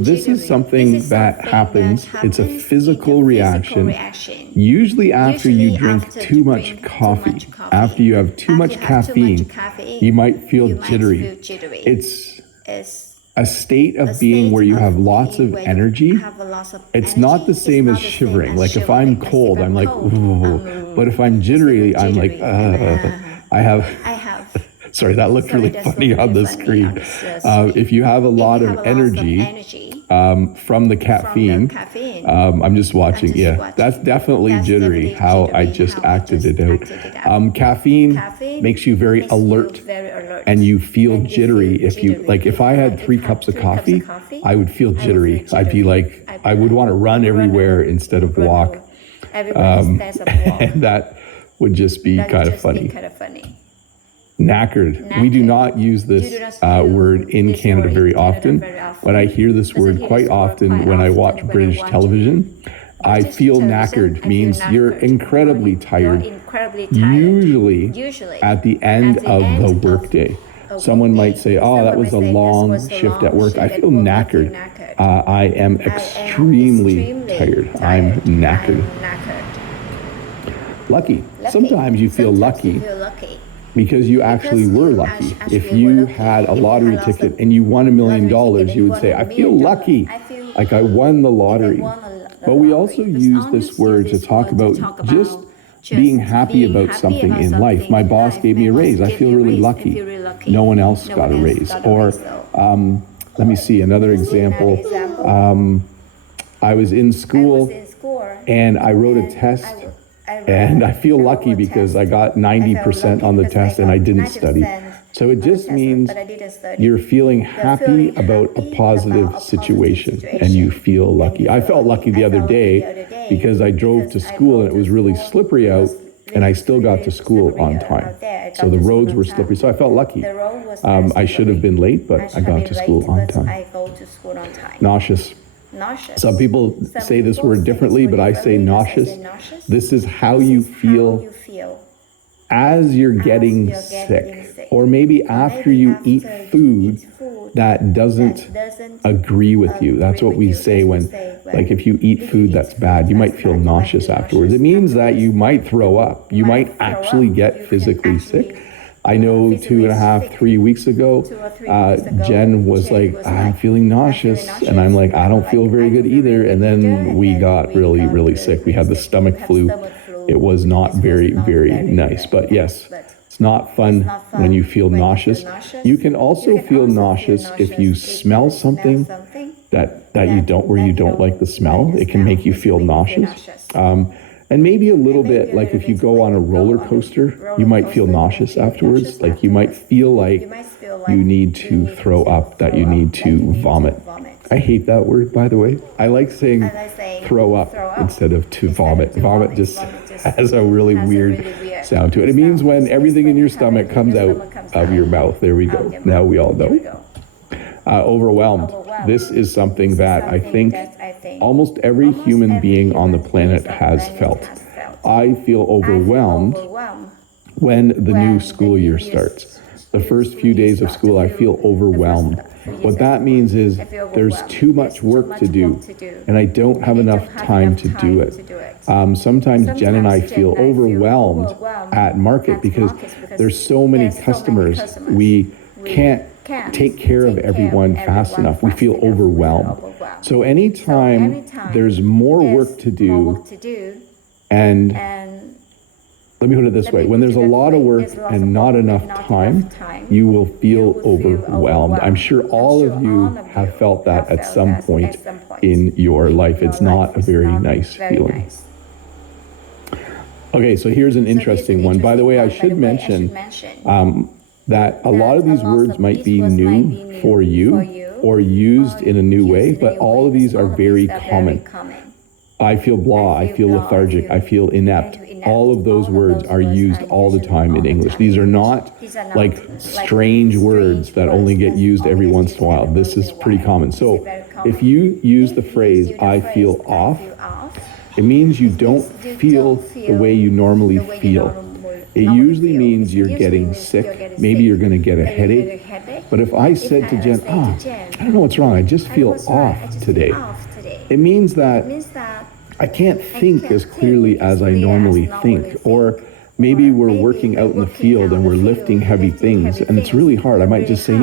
This is something that happens. It's a physical reaction, usually after you drink too much coffee. After you have too much caffeine, you might feel jittery. It's a state of being where you have lots of energy. It's not the same as shivering. Like if I'm cold, I'm like, ooh. But if I'm jittery, I'm like, I have. Sorry, that looked really funny on the screen. If you have a lot of energy from the caffeine, I'm just watching. Yeah, that's definitely jittery, how I just acted it out. Caffeine makes you very alert and you feel jittery. If I had 3 cups of coffee, I would feel jittery. I'd be like, I would want to run everywhere instead of walk. And that would just be kind of funny. Knackered. We do not use this word in Canada very often, but I hear this word quite often when I watch British television. I feel knackered means you're incredibly tired, usually at the end of the workday. Someone might say, oh, that was a long shift at work. I feel knackered. I am extremely tired. I'm knackered. Lucky. Sometimes you feel lucky because you actually were lucky. If you had a lottery ticket and you won $1 million, you would say, I feel lucky, like I won the lottery. But we also use this word to talk about just being happy about something in life. My boss gave me a raise. I feel really lucky. No one else got a raise. Or let me see, another example. I was in school and I wrote a test. And I feel lucky because I got 90% on the test and I didn't study. So it just means you're feeling happy about a positive situation and you feel lucky. I felt lucky the other day because I drove to school and it was really slippery out and I still got to school on time. So the roads were slippery, so I felt lucky. I should have been late, but I got to school on time. Nauseous. Some people say this word differently, but I say nauseous. This is how you feel as you're getting sick, or maybe after you eat food that doesn't agree with you. That's what we say when, like if you eat food that's bad, you might feel nauseous afterwards. It means that you might throw up. You might actually get physically sick. I know 2.5, 3 weeks ago, Jen was like, I'm feeling nauseous. And I'm like, I don't feel very good either. And then we got really, really sick. We had the stomach flu. It was not very, very nice. But yes, it's not fun when you feel nauseous. You can also feel nauseous if you smell something that you don't like the smell. It can make you feel nauseous. And maybe a little bit, like if you go on a roller coaster, you might feel nauseous afterwards. Like you might feel like you need to throw up, that you need to vomit. I hate that word, by the way. I like saying throw up instead of to vomit. Vomit just has a really weird sound to it. It means when everything in your stomach comes out of your mouth. There we go. Now we all know. Overwhelmed. This is something that I think almost every human being on the planet has felt. I feel overwhelmed when the new school year starts. The first few days of school, I feel overwhelmed. What that means is there's too much work to do, and I don't have enough time to do it. Sometimes Jen and I feel overwhelmed at market because there's so many customers. We can't take care of everyone fast enough. We feel overwhelmed. So anytime there's more work to do, and let me put it this way, when there's a lot of work and not enough time, you will feel overwhelmed. I'm sure all of you have felt that at some point in your life. It's not a very nice feeling. Okay, so here's an interesting one. By the way, I should mention that a lot of these words might be new for you or used in a new way, but all of these are very common. I feel blah, I feel lethargic, I feel inept. All of those words are used all the time in English. These are not like strange words that only get used every once in a while. This is pretty common. So if you use the phrase, I feel off, it means you don't feel the way you normally feel. It usually means you're getting sick. Maybe you're going to get a headache. But if I said to Jen, I don't know what's wrong, I just feel off today, it means that I can't think as clearly as I normally think. Or maybe we're working out in the field and we're lifting heavy things and it's really hard. I might just say,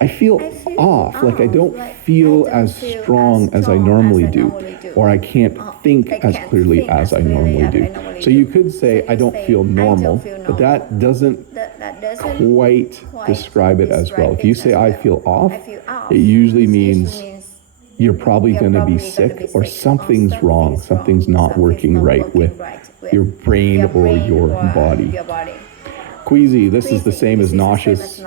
I feel off, like I don't feel as strong as I normally do, or I can't think as clearly as I normally do. So you could say, I don't feel normal, but that doesn't quite describe it as well. If you say, I feel off, it usually means you're probably going to be sick or something's wrong, something's not working right with your brain or your body. Queasy, this is the same as nauseous.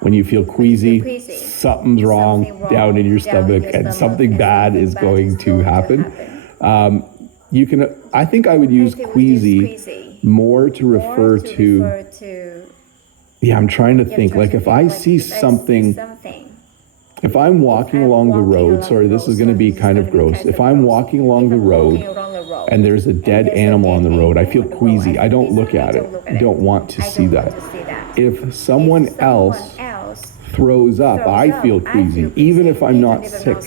When you feel queasy, something's wrong down in your stomach and something bad is going to happen. I think I would use queasy more to refer to, I'm trying to think, like if I see something, if I'm walking along the road, sorry, this is going to be kind of gross. If I'm walking along the road and there's a dead animal on the road, I feel queasy. I don't look at it. I don't want to see that. If someone else throws up, I feel queasy. Even if I'm not sick,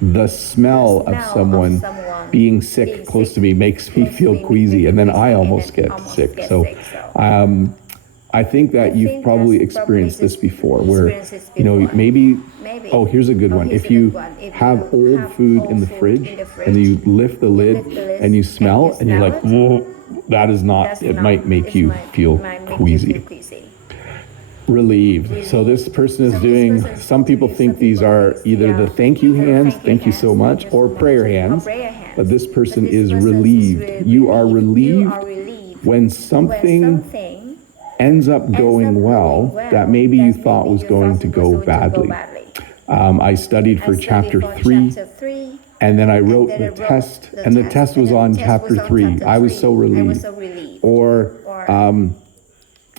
the smell of someone being sick close to me makes me feel queasy, and then I almost get sick. So I think that you've probably experienced this before where, maybe, here's a good one. If you have old food in the fridge and you lift the lid and you smell and you're like, whoa, that is not, it might make you feel queasy. Relieved. So this person is doing, some people think these are either the thank you hands, thank you so much, or prayer hands, but this person is relieved. You are relieved when something ends up going well that maybe you thought was going to go badly. I studied for chapter 3, and then I wrote the test, and the test was on chapter 3. I was so relieved. Or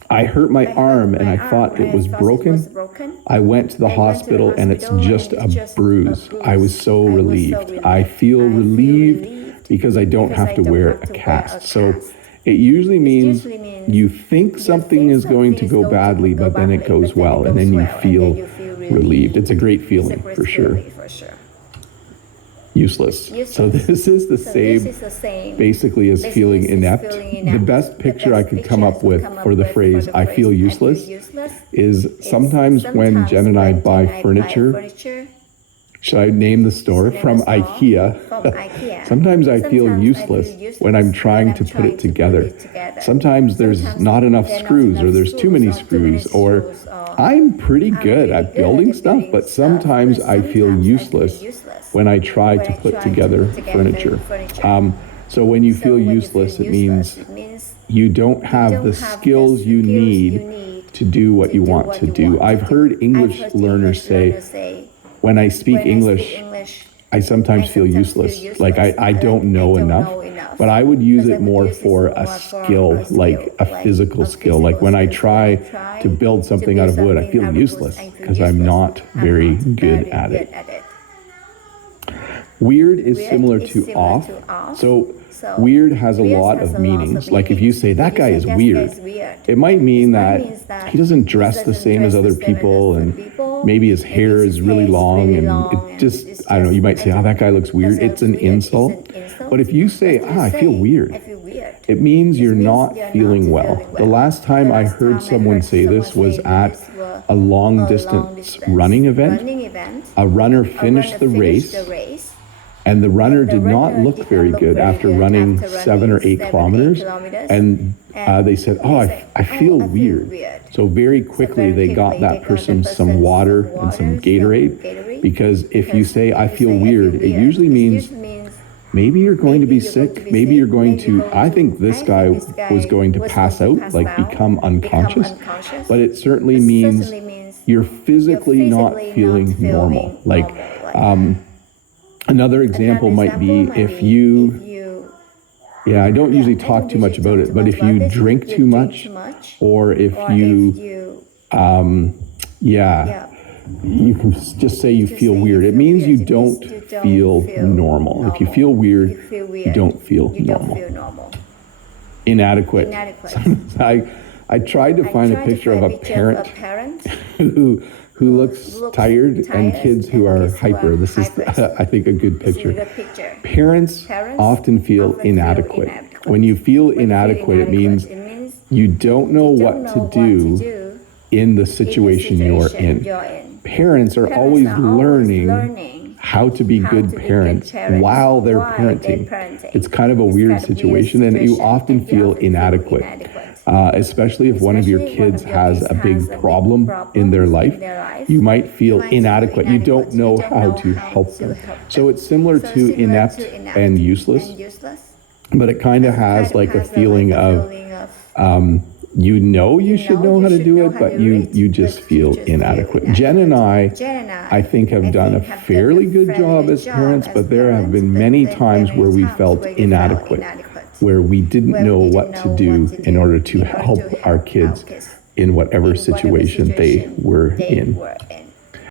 I hurt my arm and I thought it was broken. I went to the hospital and it's just a bruise. I was so relieved. I feel relieved because I don't have to wear a cast. So it usually means you think something is going to go badly, but then it goes well, and then you feel relieved. It's a great feeling for sure. Useless. So this is the same basically as feeling inept. The best picture I could come up with for the phrase I feel useless is sometimes when Jen and I buy furniture, should I name the store? From IKEA. Sometimes I feel useless when I'm trying to put it together. Sometimes there's not enough screws, or there's too many screws, or I'm pretty good at building stuff, but sometimes I feel useless when I try to put together furniture. So when you feel useless, it means you don't have the skills you need to do what you want to do. I've heard English learners say, when I speak English, I sometimes feel useless. Like I don't know enough, but I would use it more for a skill, like a physical skill. Like when I try to build something out of wood, I feel useless because I'm not very good at it. Weird is similar to off. So weird has a lot of meanings. Like if you say, that guy is weird, it might mean that he doesn't dress the same as other people, and maybe his hair is really long, and it just, I don't know, you might say, that guy looks weird. It's an insult. But if you say, I feel weird, it means you're not feeling well. The last time I heard someone say this was at a long distance running event. A runner finished the race, and the runner did not look very good after running 7 or 8 kilometers. And they said, I feel weird. So very quickly, they got that person some water and some Gatorade. Because if you say, I feel weird, it usually means maybe you're going to be sick. Maybe you're going to, I think this guy was going to pass out, like become unconscious. But it certainly means you're physically not feeling normal. Like, another example might be if you, I don't usually talk too much about it, but if you drink too much, or if you, you can just say you feel weird. It means you don't feel normal. If you feel weird, you don't feel normal. inadequate. I tried to find a picture of a parent who looks tired and kids who are hyper. This is, I think, a good picture. Parents often feel inadequate. When you feel inadequate, it means you don't know what to do in the situation you're in. Parents are always learning how to be good parents while they're parenting. It's kind of a weird situation, and you often feel inadequate. Especially if one of your kids has a big problem in their life, you might feel inadequate. You don't know how to help them. So it's similar to inept and useless, but it kind of has like a feeling of, you should know how to do it, but you just feel inadequate. Jen and I think, have done a fairly good job as parents, but there have been many times where we felt inadequate, where we didn't know what to do in order to help our kids in whatever situation they were in.